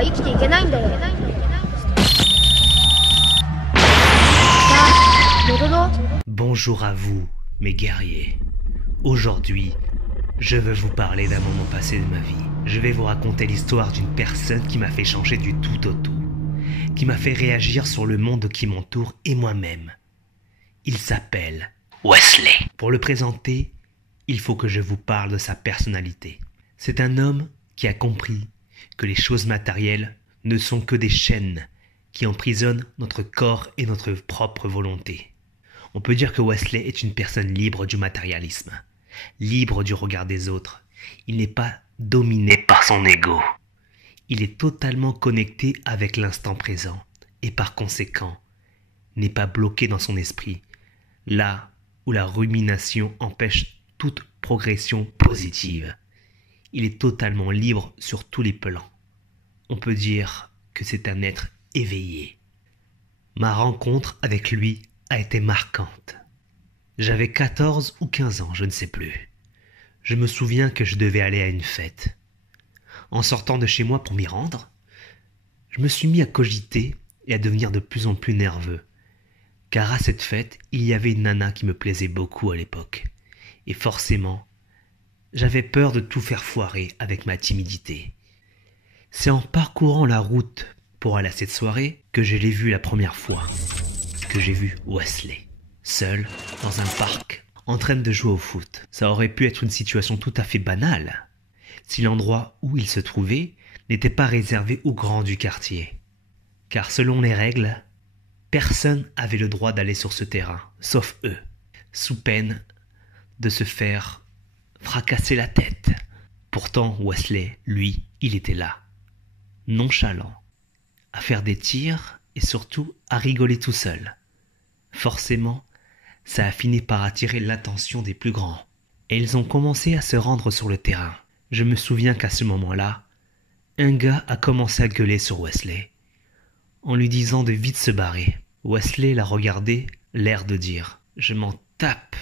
は生きていけないんだよ。さあ、戻ろう。 Bonjour à vous, mes guerriers. Aujourd'hui, je veux vous parler d'un moment passé de ma vie. Je vais vous raconter l'histoire d'une personne qui m'a fait changer du tout au tout, qui m'a fait réagir sur le monde qui m'entoure et moi-même. Il s'appelle Wesley. Pour le présenter, il faut que je vous parle de sa personnalité. C'est un homme qui a compris que les choses matérielles ne sont que des chaînes qui emprisonnent notre corps et notre propre volonté. On peut dire que Wesley est une personne libre du matérialisme, libre du regard des autres. Il n'est pas dominé par son ego. Il est totalement connecté avec l'instant présent et par conséquent n'est pas bloqué dans son esprit, là où la rumination empêche toute progression positive. Il est totalement libre sur tous les plans. On peut dire que c'est un être éveillé. Ma rencontre avec lui a été marquante. J'avais 14 ou 15 ans, je ne sais plus. Je me souviens que je devais aller à une fête. En sortant de chez moi pour m'y rendre, je me suis mis à cogiter et à devenir de plus en plus nerveux. Car à cette fête, il y avait une nana qui me plaisait beaucoup à l'époque. Et forcément, j'avais peur de tout faire foirer avec ma timidité. C'est en parcourant la route pour aller à cette soirée que je l'ai vu la première fois. Que j'ai vu Wesley, seul, dans un parc, en train de jouer au foot. Ça aurait pu être une situation tout à fait banale, si l'endroit où il se trouvait n'était pas réservé aux grands du quartier. Car selon les règles, personne avait le droit d'aller sur ce terrain, sauf eux, sous peine de se faire fracasser la tête. Pourtant, Wesley, lui, il était là, nonchalant, à faire des tirs et surtout à rigoler tout seul. Forcément, ça a fini par attirer l'attention des plus grands, et ils ont commencé à se rendre sur le terrain. Je me souviens qu'à ce moment-là, un gars a commencé à gueuler sur Wesley, en lui disant de vite se barrer. Wesley l'a regardé, l'air de dire « Je m'en tape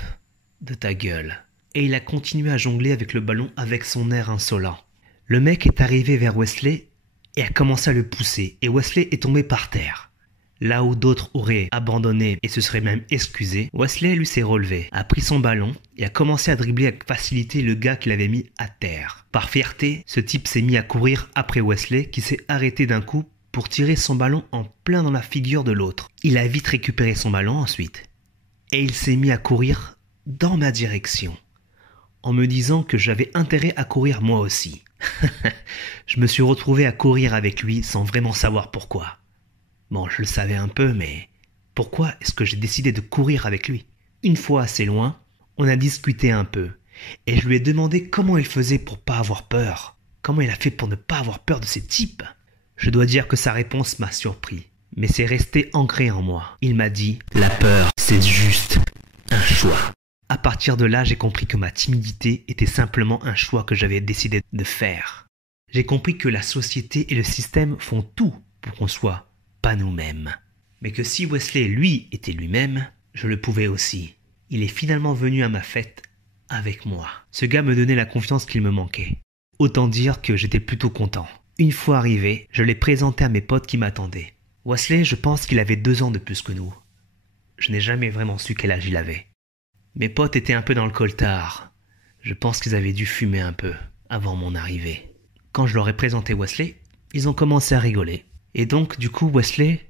de ta gueule ». Et il a continué à jongler avec le ballon avec son air insolent. Le mec est arrivé vers Wesley et a commencé à le pousser, et Wesley est tombé par terre. Là où d'autres auraient abandonné et se seraient même excusés, Wesley lui s'est relevé, a pris son ballon et a commencé à dribbler avec facilité le gars qu'il avait mis à terre. Par fierté, ce type s'est mis à courir après Wesley qui s'est arrêté d'un coup pour tirer son ballon en plein dans la figure de l'autre. Il a vite récupéré son ballon ensuite et il s'est mis à courir dans ma direction en me disant que j'avais intérêt à courir moi aussi. Je me suis retrouvé à courir avec lui sans vraiment savoir pourquoi. Bon, je le savais un peu, mais pourquoi est-ce que j'ai décidé de courir avec lui? Une fois assez loin, on a discuté un peu, et je lui ai demandé comment il faisait pour pas avoir peur. Comment il a fait pour ne pas avoir peur de ces types? Je dois dire que sa réponse m'a surpris, mais c'est resté ancré en moi. Il m'a dit « La peur, c'est juste un choix ». À partir de là, j'ai compris que ma timidité était simplement un choix que j'avais décidé de faire. J'ai compris que la société et le système font tout pour qu'on soit pas nous-mêmes. Mais que si Wesley, lui, était lui-même, je le pouvais aussi. Il est finalement venu à ma fête avec moi. Ce gars me donnait la confiance qu'il me manquait. Autant dire que j'étais plutôt content. Une fois arrivé, je l'ai présenté à mes potes qui m'attendaient. Wesley, je pense qu'il avait 2 ans de plus que nous. Je n'ai jamais vraiment su quel âge il avait. Mes potes étaient un peu dans le coltard. Je pense qu'ils avaient dû fumer un peu avant mon arrivée. Quand je leur ai présenté Wesley, ils ont commencé à rigoler. Et donc, du coup, Wesley,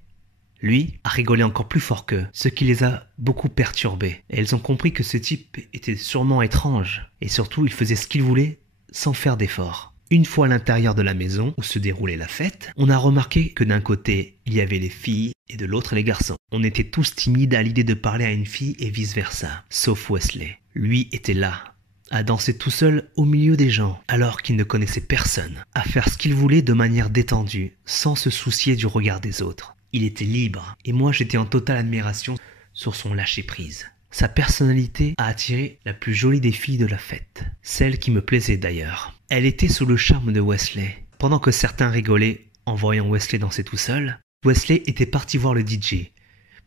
lui, a rigolé encore plus fort qu'eux, ce qui les a beaucoup perturbés. Et ils ont compris que ce type était sûrement étrange. Et surtout, il faisait ce qu'il voulait sans faire d'effort. Une fois à l'intérieur de la maison où se déroulait la fête, on a remarqué que d'un côté, il y avait les filles et de l'autre les garçons. On était tous timides à l'idée de parler à une fille et vice-versa, sauf Wesley. Lui était là, à danser tout seul au milieu des gens, alors qu'il ne connaissait personne, à faire ce qu'il voulait de manière détendue, sans se soucier du regard des autres. Il était libre, et moi j'étais en totale admiration sur son lâcher-prise. Sa personnalité a attiré la plus jolie des filles de la fête, celle qui me plaisait d'ailleurs. Elle était sous le charme de Wesley. Pendant que certains rigolaient en voyant Wesley danser tout seul, Wesley était parti voir le DJ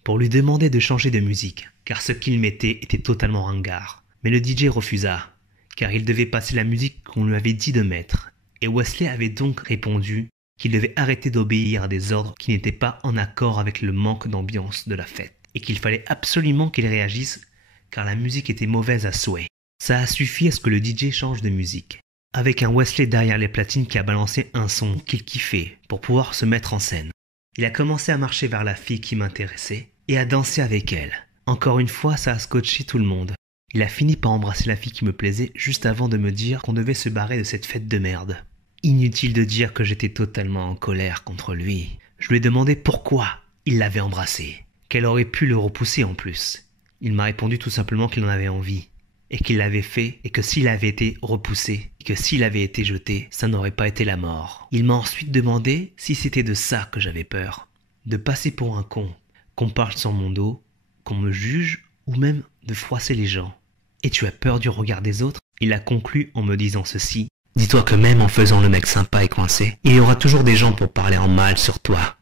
pour lui demander de changer de musique, car ce qu'il mettait était totalement ringard. Mais le DJ refusa, car il devait passer la musique qu'on lui avait dit de mettre, et Wesley avait donc répondu qu'il devait arrêter d'obéir à des ordres qui n'étaient pas en accord avec le manque d'ambiance de la fête, et qu'il fallait absolument qu'il réagisse car la musique était mauvaise à souhait. Ça a suffi à ce que le DJ change de musique, avec un Wesley derrière les platines qui a balancé un son qu'il kiffait pour pouvoir se mettre en scène. Il a commencé à marcher vers la fille qui m'intéressait et à danser avec elle. Encore une fois, ça a scotché tout le monde. Il a fini par embrasser la fille qui me plaisait juste avant de me dire qu'on devait se barrer de cette fête de merde. Inutile de dire que j'étais totalement en colère contre lui. Je lui ai demandé pourquoi il l'avait embrassée, qu'elle aurait pu le repousser en plus. Il m'a répondu tout simplement qu'il en avait envie, et qu'il l'avait fait, et que s'il avait été repoussé, et que s'il avait été jeté, ça n'aurait pas été la mort. Il m'a ensuite demandé si c'était de ça que j'avais peur, de passer pour un con, qu'on parle sur mon dos, qu'on me juge, ou même de froisser les gens. Et tu as peur du regard des autres? Il a conclu en me disant ceci. Dis-toi que même en faisant le mec sympa et coincé, il y aura toujours des gens pour parler en mal sur toi.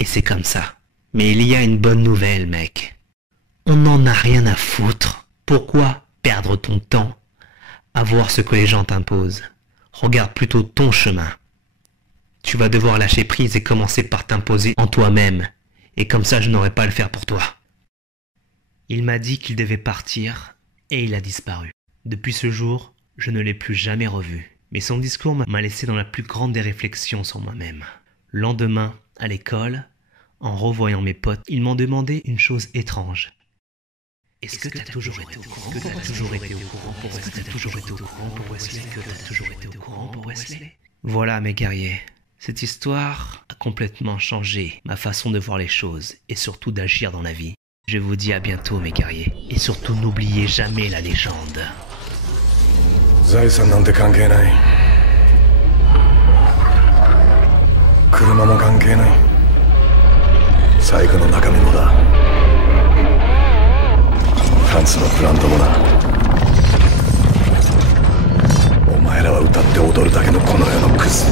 Et c'est comme ça. Mais il y a une bonne nouvelle, mec. On n'en a rien à foutre. Pourquoi perdre ton temps à voir ce que les gens t'imposent? Regarde plutôt ton chemin. Tu vas devoir lâcher prise et commencer par t'imposer en toi-même. Et comme ça, je n'aurai pas à le faire pour toi. Il m'a dit qu'il devait partir et il a disparu. Depuis ce jour, je ne l'ai plus jamais revu. Mais son discours m'a laissé dans la plus grande des réflexions sur moi-même. Le lendemain, à l'école, en revoyant mes potes, ils m'ont demandé une chose étrange. Est-ce que tu as toujours été au courant pour Wesley? Voilà mes guerriers, cette histoire a complètement changé ma façon de voir les choses et surtout d'agir dans la vie. Je vous dis à bientôt mes guerriers, et surtout n'oubliez jamais la légende. 財産なんて関係ない。車も関係ない。財布の中身もだ。パンツのブランドもな。お前らは歌って踊るだけのこの世のクズ。